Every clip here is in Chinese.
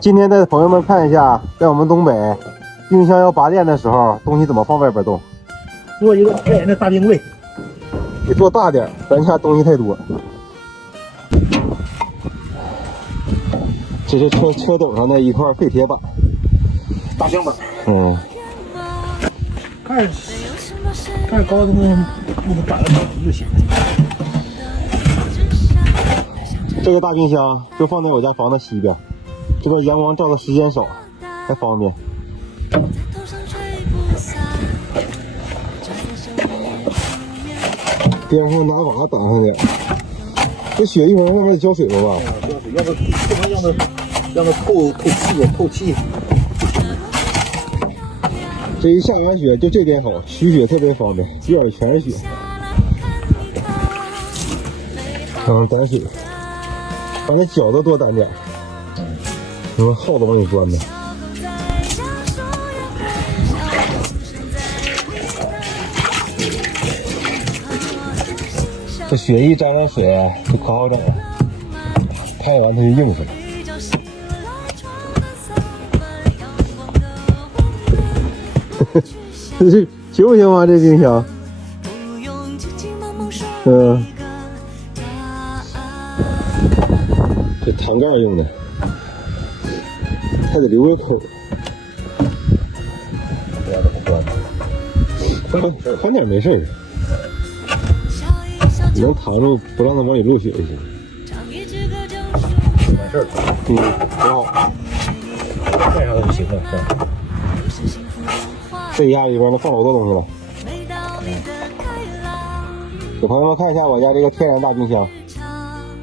今天带朋友们看一下，在我们东北冰箱要拔电的时候，东西怎么放外边冻。做一个天然的大冰柜，得做大点，咱家东西太多。这是车斗上的一块废铁板，大箱板。看高的那不能板了就行。这个大冰箱就放在我家房子西边，这边阳光照的时间少，还方便。边上拿瓦挡上点，这雪一会儿上面得浇水了吧？浇水，要不不能让它透气。这一下完雪就这点好，取雪特别方便，院里全是雪。掸水，把那饺子多掸点，什么耗子往里钻的。这雪一沾上水就可好整了，拍完它就硬实了。这行不行啊？这冰箱？这糖盖用的，还得留个口。宽点没事儿，能扛住不让它往里漏血就行。完事儿。挺好。盖上它就行了，是吧？这一下里边能放老多东西了。给朋友们看一下我家这个天然大冰箱，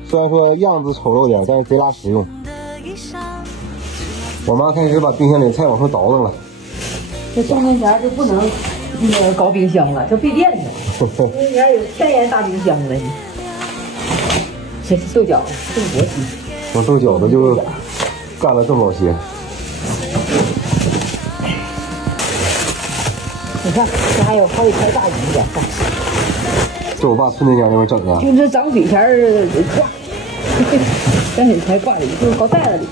虽然说样子丑陋点，但是贼拉实用。我妈开始把冰箱里的菜往出倒腾了。这冬天前就不能那个搞冰箱了，这费电呢。冬天前有天然大冰箱了。这是豆饺子，炖活鸡。我豆饺子就干了这么老些。你看，这还有好几条大鱼呢。这我爸村那家那边整的。就这涨水前挂，涨水前挂的，就是搞袋子里。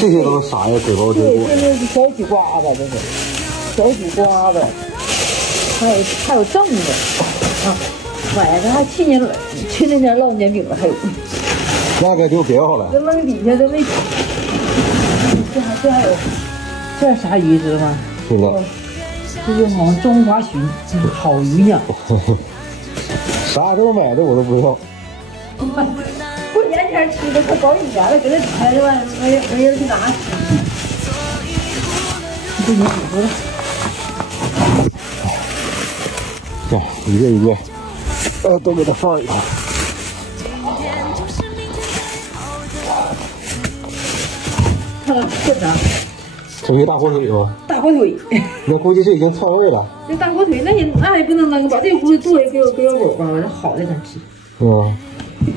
这些都是啥呀？嘴包真对，多。这是小西瓜子，这是小西瓜子，还有正的啊。晚上还去那年烙年饼了，还有。那个就别要了。这扔底下都没。这还有，这啥鱼知道吗？是的。这就是我们中华鲟，好鱼呢。啥时候买的我都不知道。过年前吃的，快搞1年了，搁这摆着吧，没人去拿。这你煮了。呀，一个一个，都给它放一放。看看这啥？这是大火腿吗？大火腿。那估计是已经窜味了。这大火腿那也不能把这锅做一个给我吧，这好的咱吃。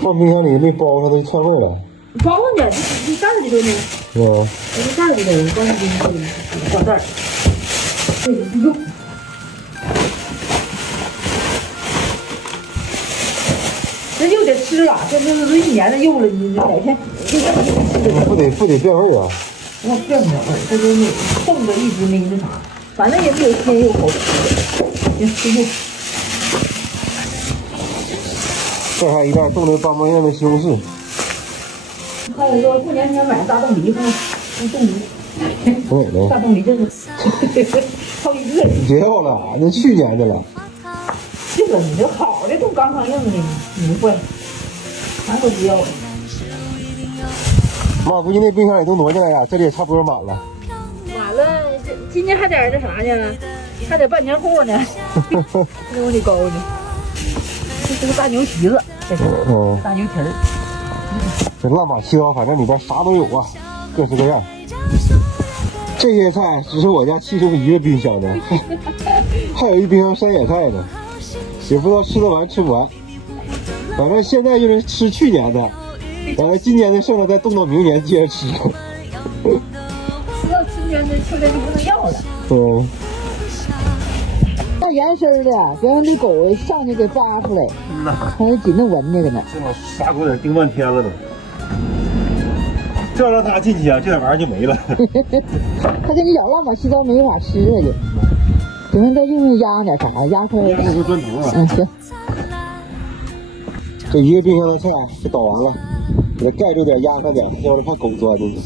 放冰箱里没包上，它就窜味了。包呢，这袋里头呢。这袋里头，放进冰箱里，放袋儿。这是用。这又得吃了，这都1年的肉了，你哪天不得变味啊？我变不了味，这都冻着一直没那啥，反正也没有鲜肉好吃的。行，这就。这还一袋冻得邦邦硬的西红柿。还有说过年前买大冻梨哈，那冻梨。从哪呢？大冻梨这是好几个。别要了，那去年的了。这个你这好的都刚硬的，你坏，啥都不要了。妈，估计那冰箱里都挪进来呀，这里也差不多满了。完了，今年还得那啥呢，还得办年货呢，那我得高呢。这是个大牛蹄子，这是大牛蹄儿。这乱码七糟，反正里边啥都有啊，各式各样。这些菜只是我家其中一个冰箱的，还有一冰箱山野菜呢，也不知道吃得完吃不完。反正现在就是吃去年的，完了今年的剩了再冻到明年接着吃。要吃年的，秋天就不能要了。带原身的，别让那狗上去给扒出来，还得紧着闻那个呢。这老砂锅得叮半天了都。这让他进去啊，这点玩意儿就没了。他跟你咬浪马西糟没法吃了就。准备再用压点啥？压块。压个砖头啊。嗯，行。这一个冰箱的菜就倒完了，给它盖住点，压上点，要不然怕狗钻进去。